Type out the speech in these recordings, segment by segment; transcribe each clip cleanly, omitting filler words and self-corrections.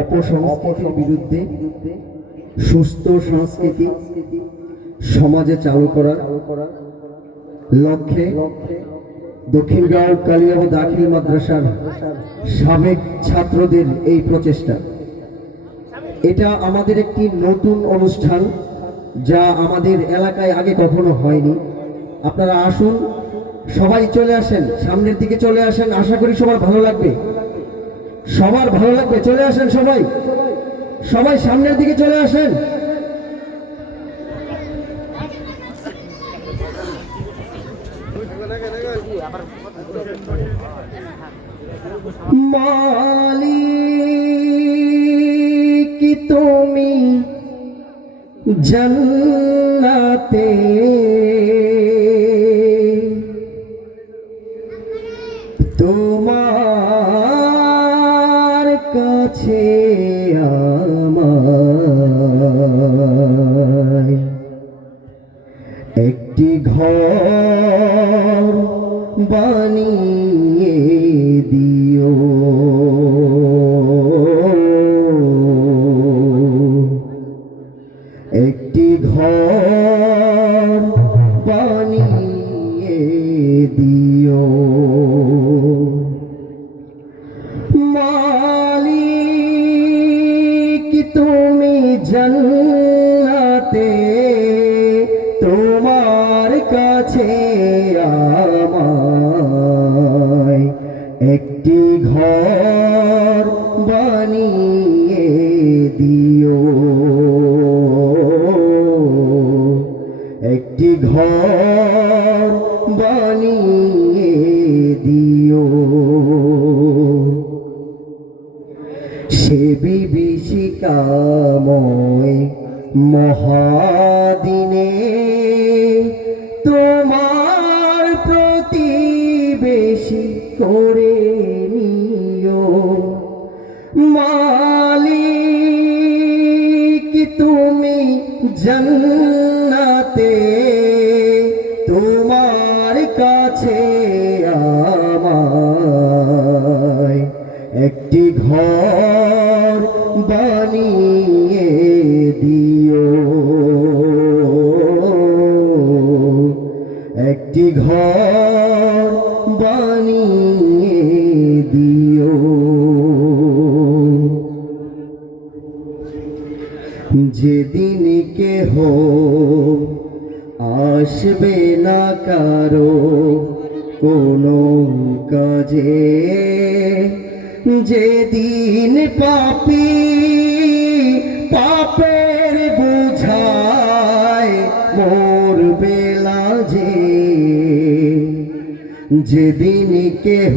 অপসংস্কৃতির বিরুদ্ধে সুস্থ সংস্কৃতি সমাজে চালু করার লক্ষ্যে দক্ষিণগাঁও কালিয়াব দাখিল মাদ্রাসার সাবেক ছাত্রদের এই প্রচেষ্টা, এটা আমাদের একটি নতুন অনুষ্ঠান যা আমাদের এলাকায় আগে কখনো হয়নি। আপনারা আসুন, সবাই চলে আসেন, সামনের দিকে চলে আসেন। আশা করি সবার ভালো লাগবে, সবার ভালো লাগবে। চলে আসেন সবাই, সবাই সামনের দিকে চলে আসেন। মালিক তুমি জান্নাতে তোমার কাছে আমায় একটি ঘর বানিয়ে দিও, একটি ঘর বানিয়ে দিও। মালিক তুমি জান্নাতে তোমার কাছে আমায় একটি ঘর বানিয়ে দিও, একটি ঘর বানিয়ে দিও। সে বিভীষিকাময় মহাদিনে তোমার প্রতিবেশী করে নিও। মালিক তুমি জান্নাতে তোমার কাছে আমায় একটি ঘর বানিয়ে দিও, একটি ঘর বানিয়ে দিও। যেদিন কেহ আসবে না কারো কোনো কাজে, যেদিন পাপী পাপের বোঝায় মরবে লাজে, যেদিন কেহ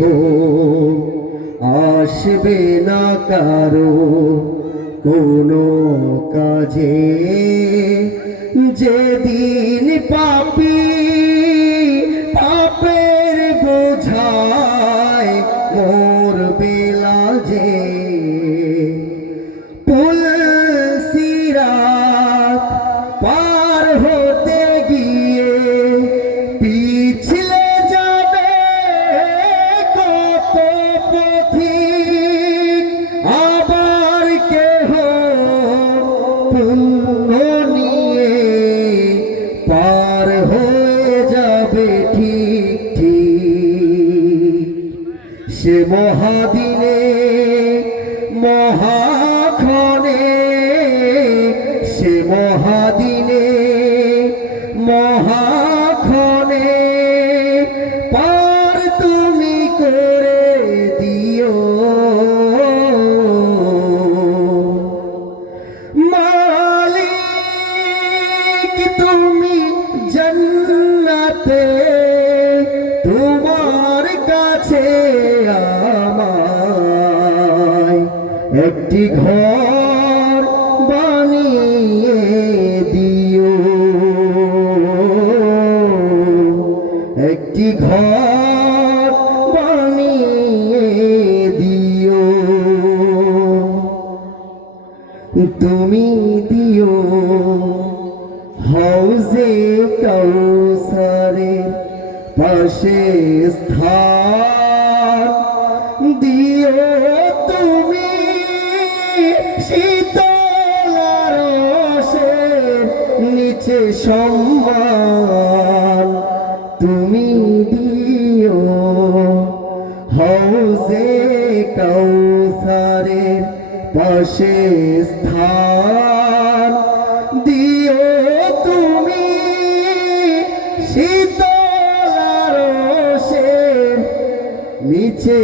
আসবে না কারো কোনো কাজে, যেদিন পাপী পাপের বোঝায় মরবে লাজে, পুল সিরাত পার হতে গিয়ে পিছলে যাবে কত পথিক, আবার কেহ পুণ্য নিয়ে পার হয়ে যাবে ঠিক ঠিক। সে মহাদিনে মহাক্ষণে, সে মহাদিনে মহাক্ষণে পার তুমি করে দিও। মালিক তুমি জান্নাতে তোমার কাছে আমায় একটি ঘর বানিয়ে দিও, একটি ঘর বানিয়ে দিও। তুমি দিও হাউজে কাউসারের পাশে স্থান, দিও তুমি শীতল আরশের নিচে সম্মান তুমি দিও, হাউজে কাউসারের পাশে স্থান দিও তুমি, শীতল আরশের নিচে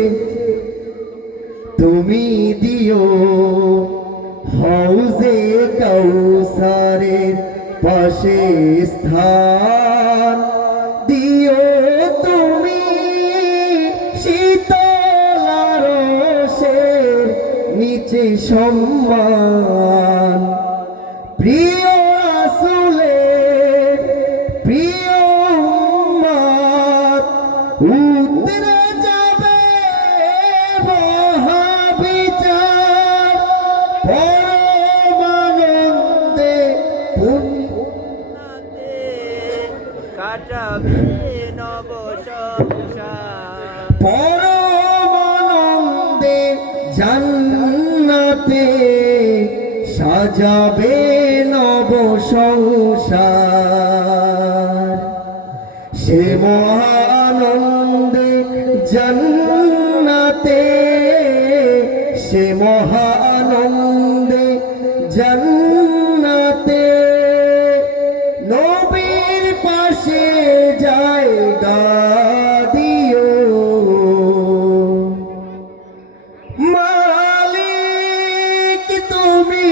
তুমি দিও, হাউজে কাউসারের পাশে স্থান দিও তুমি, শীতল আরশের নিচে সম্মান প্রিয় রাসূলের প্রিয় উম্মত উতরে যাবে মহাবিচার, পরমানন্দে কাটাবে নব সংসার, পরমানন্দে জান্নাতে সাজাবে নব সংসার, সে মহানন্দে জান্নাতে, সে মহানন্দে জান্নাতে নবীর পাশে জায়গা দিও, মালিক তুমি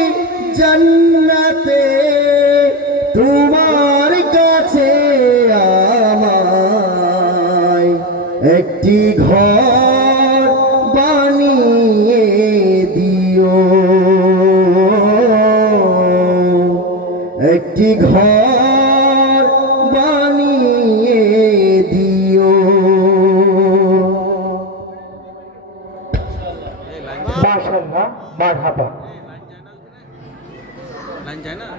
জান্নাতে, তোমার কাছে আমায় একটি ঘর বানিয়ে দিও, একটি ঘর বানিয়ে দিও। মাশাআল্লাহ, মারহাবা। লাইন যায় না।